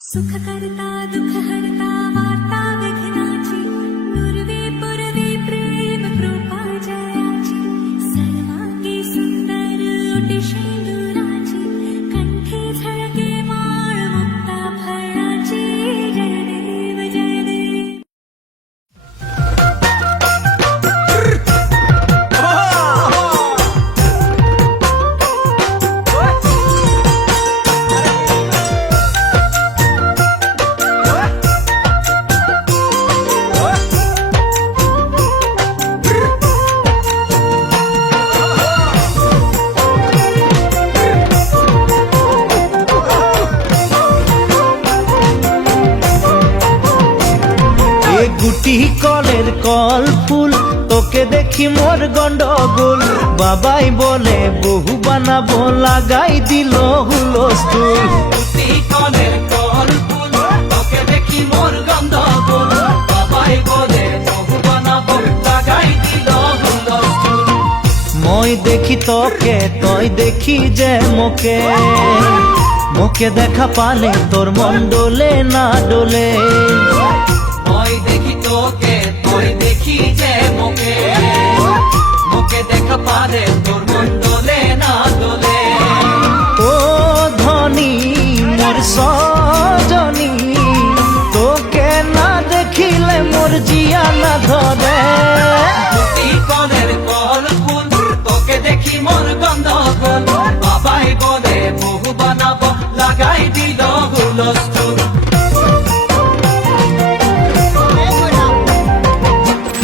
सुख करता दुख हरता वार्ता विघ्नाची पूर्वी पूर्वी प्रेम कृपा जयाची सर्वांगी सुंदर ओटी शेंदुराची कंठी झळके माळ मुक्ता फळाची जय देव जय देव. গুটি কলের কল ফুল তোকে দেখি মোর গন্ডগোল বাবাই বলে বহু বানাবো লাগাই দিল হুলস্থুল। গুটি কলের কল ফুল তোকে দেখি মোর গন্ডগোল বাবাই বলে বহু বানাবো লাগাই দিল হুলস্থুল। মই দেখি তোকে তই দেখি যে মোকে মোকে দেখা পালে তোর মন ডোলে না ডোলে। মই দেখি তোকে তুই দেখি যে মোকে মোকে দেখা পারে তোর মন দোলে না দোলে। ও ধনী মোর সজনী তোকে না দেখিলে মোর জিয়া না ধরে। গুটি কলের কল ফুল তোকে দেখি মোর গন্ডগোল বাবাই বলে বহু বানাবো লাগাই দিল হুলস্থুল।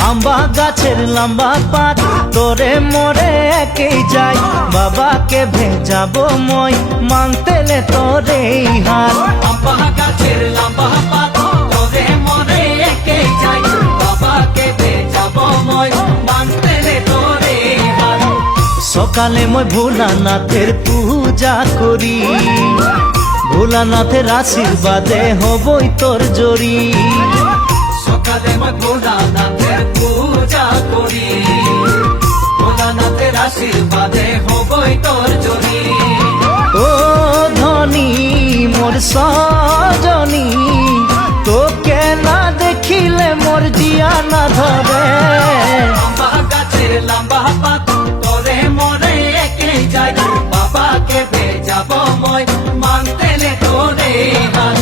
আম্বা গাছের লম্বা পাত তোরে মোরে একেই যাই বাবাকে ভেজাবো মই মানতেলে তোরে হাত। আম্বা গাছের লম্বা পাত তোরে মরে একে যাই বাবাকে ভেজাবো মই মানতেলে তোরে হাত। সকালে মই ভোলানাথের পূজা করি ভোলানাথের আশীর্বাদে হবই তোর জড়ি। সকালে মই ভোলানাথের পূজা করি ভোলানাথের আশীর্বাদে হবই তোর জড়ি। ও ধনী মোর সজনী তোকে না দেখিলে মোর জিয়া না ধরে। আম্বা গাছের লম্বা পাত তোরে মরে একে যাই বাবাকে ভেজাবো মই মানতেলে তোরে হাত।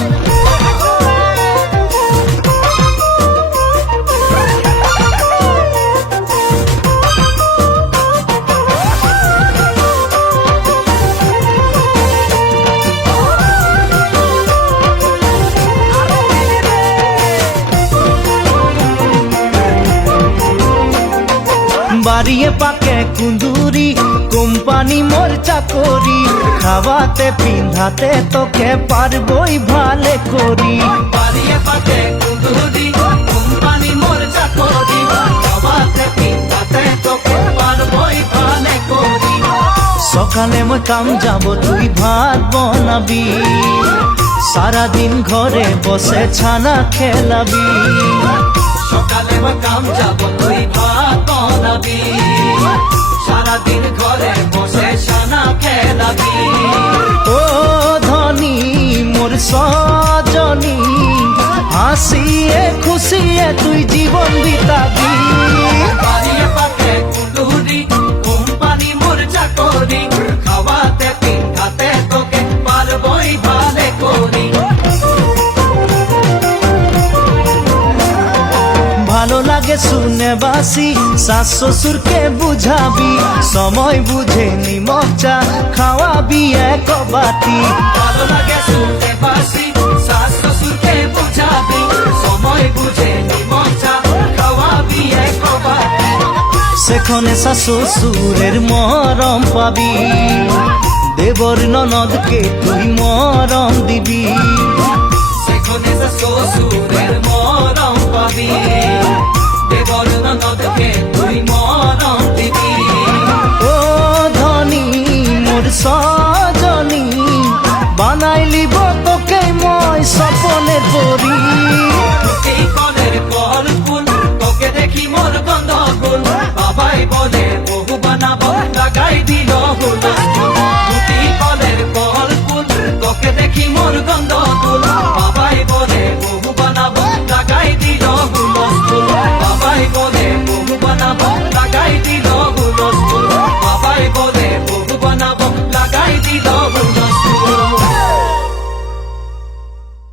বাড়িয়ে পাকে কুন্দুরি কোম্পানি মোর চাকরি খাওয়াতে পিন্ধাতে তোকে পারবই ভালে করি। বাড়িয়ে পাকে কুন্দুরি কোম্পানি মোর চাকরি খাওয়াতে পিন্ধাতে তোকে পারবই ভালে করি। সকালে মই কাম যাব তুই ভাত বনাবি সারাদিন ঘরে বসে ছানা খেলাবি। সকালে মই কাম যাব তুই ভাত বানাবি সারাদিন ঘরে বসে সানা খেলাবি। ও ধনী মোর সজনী হাসিয়ে খুশিয়ে তুই জীবন বিতাবি। বাড়িয়ে পাকে কুন্দুরি কোম্পানি মোর চাকরি খাওয়াতে পিন্ধাতে তোকে পারবই ভালে করি। ভালো লাগে শুনে বাসি শাশ শ্বশুরকে বুঝাবি সময় বুঝে নিমক চা খাওয়াবি এক বাটি। ভালো লাগে শুনতে বাসি শাশ শ্বশুরকে বুঝাবি সময় বুঝে নিমক চা খাওয়াবি এক বাটি। সেখানে শাশ শ্বশুরের মরম পাবি দেবর ননদকে তুই মরম দিবি।